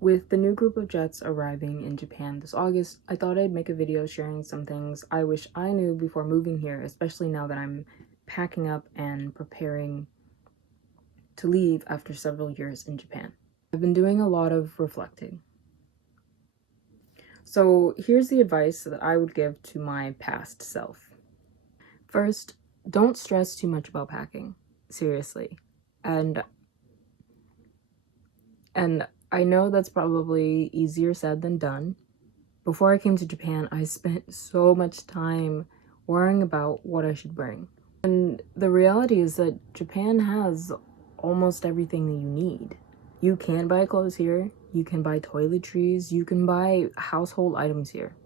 With the new group of jets arriving in Japan this August, I thought I'd make a video sharing some things I wish I knew before moving here, especially now that I'm packing up and preparing to leave after several years in Japan. I've been doing a lot of reflecting. So here's the advice that I would give to my past self. First, don't stress too much about packing, seriously. And I know that's probably easier said than done. Before I came to Japan, I spent so much time worrying about what I should bring. And the reality is that Japan has almost everything that you need. You can buy clothes here, you can buy toiletries, you can buy household items here.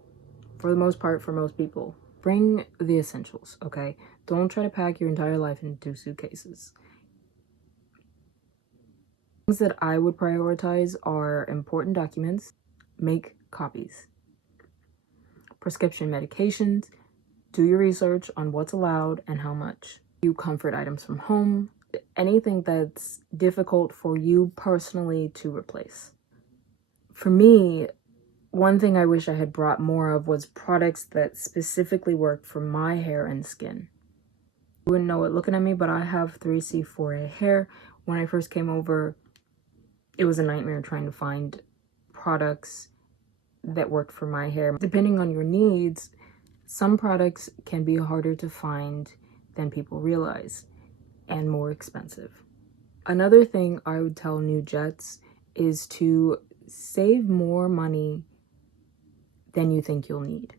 For the most part, for most people. Bring the essentials, okay? Don't try to pack your entire life into suitcases. Things that I would prioritize are important documents, make copies. Prescription medications, do your research on what's allowed and how much. Do comfort items from home, anything that's difficult for you personally to replace. For me, one thing I wish I had brought more of was products that specifically work for my hair and skin. You wouldn't know it looking at me, but I have 3C4A hair. When I first came over, it was a nightmare trying to find products that worked for my hair. Depending on your needs, some products can be harder to find than people realize and more expensive. Another thing I would tell new jets is to save more money than you think you'll need.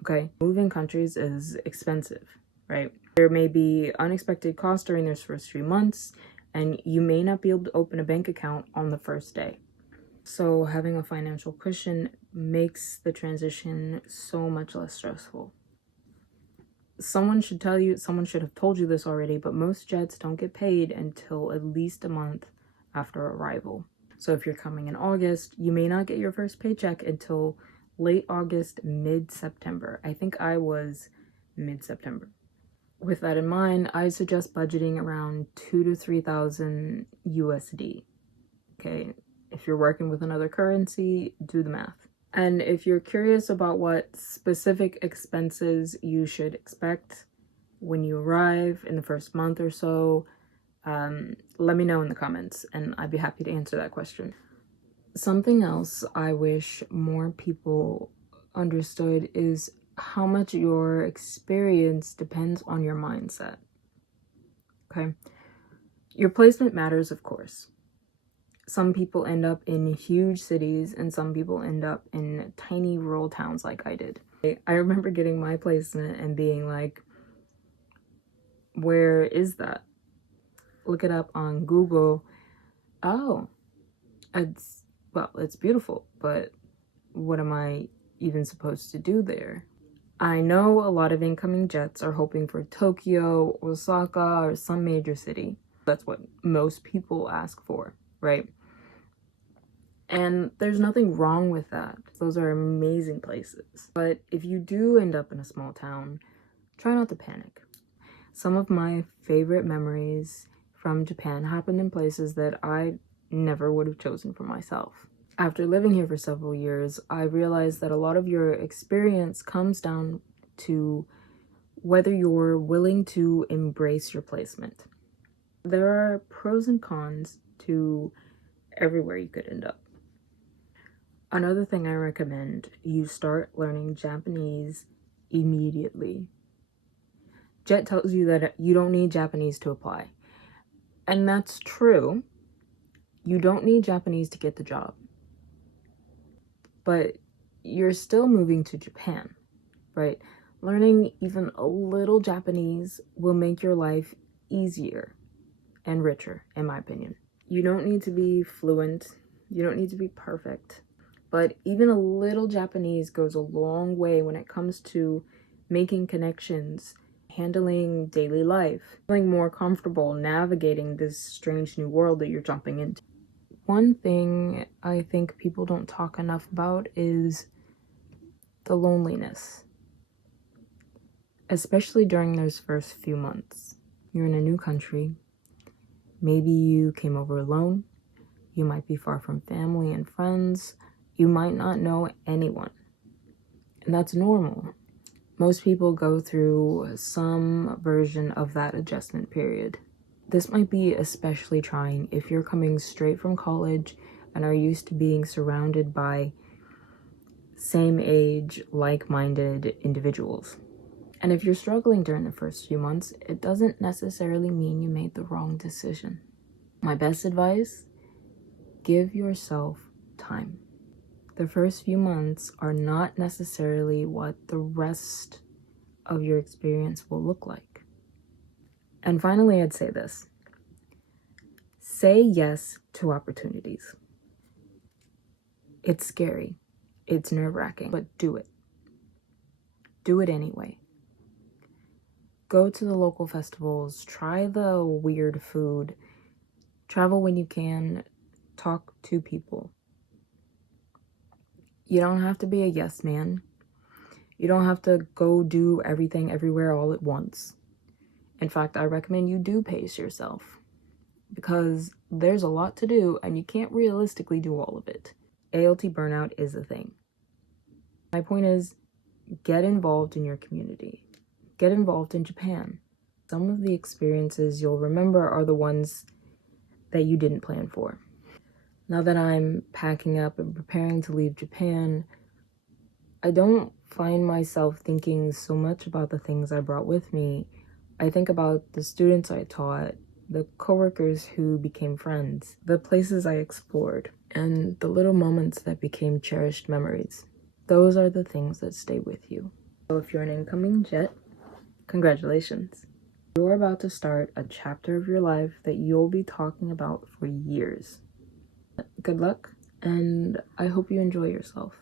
Okay, moving countries is expensive, right? There may be unexpected costs during those first 3 months, and you may not be able to open a bank account on the first day. So having a financial cushion makes the transition so much less stressful. Someone should have told you this already, but most jets don't get paid until at least a month after arrival. So if you're coming in August, you may not get your first paycheck until late August, mid-September. I think I was mid-September. With that in mind, I suggest budgeting around 2,000 to 3,000 USD. Okay, if you're working with another currency, do the math. And if you're curious about what specific expenses you should expect when you arrive in the first month or so, let me know in the comments and I'd be happy to answer that question. Something else I wish more people understood is how much your experience depends on your mindset. Okay? Your placement matters, of course. Some people end up in huge cities and some people end up in tiny rural towns like I did. I remember getting my placement and being like, where is that? Look it up on Google. Oh, it's beautiful, but what am I even supposed to do there? I know a lot of incoming jets are hoping for Tokyo, Osaka, or some major city. That's what most people ask for, right? And there's nothing wrong with that. Those are amazing places. But if you do end up in a small town, try not to panic. Some of my favorite memories from Japan happened in places that I never would have chosen for myself. After living here for several years, I realized that a lot of your experience comes down to whether you're willing to embrace your placement. There are pros and cons to everywhere you could end up. Another thing I recommend, you start learning Japanese immediately. Jet tells you that you don't need Japanese to apply. And that's true. You don't need Japanese to get the job. But you're still moving to Japan, right? Learning even a little Japanese will make your life easier and richer, in my opinion. You don't need to be fluent. You don't need to be perfect. But even a little Japanese goes a long way when it comes to making connections, handling daily life, feeling more comfortable navigating this strange new world that you're jumping into. One thing I think people don't talk enough about is the loneliness, especially during those first few months. You're in a new country. Maybe you came over alone. You might be far from family and friends. You might not know anyone. And that's normal. Most people go through some version of that adjustment period. This might be especially trying if you're coming straight from college and are used to being surrounded by same age, like-minded individuals. And if you're struggling during the first few months, it doesn't necessarily mean you made the wrong decision. My best advice, give yourself time. The first few months are not necessarily what the rest of your experience will look like. And finally, I'd say this. Say yes to opportunities. It's scary. It's nerve-wracking, but do it. Do it anyway. Go to the local festivals, try the weird food, travel when you can, talk to people. You don't have to be a yes man. You don't have to go do everything everywhere all at once. In fact, I recommend you do pace yourself because there's a lot to do and you can't realistically do all of it. ALT burnout is a thing. My point is, get involved in your community. Get involved in Japan. Some of the experiences you'll remember are the ones that you didn't plan for. Now that I'm packing up and preparing to leave Japan, I don't find myself thinking so much about the things I brought with me. I think about the students I taught, the coworkers who became friends, the places I explored, and the little moments that became cherished memories. Those are the things that stay with you. So if you're an incoming jet, congratulations. You're about to start a chapter of your life that you'll be talking about for years. Good luck, and I hope you enjoy yourself.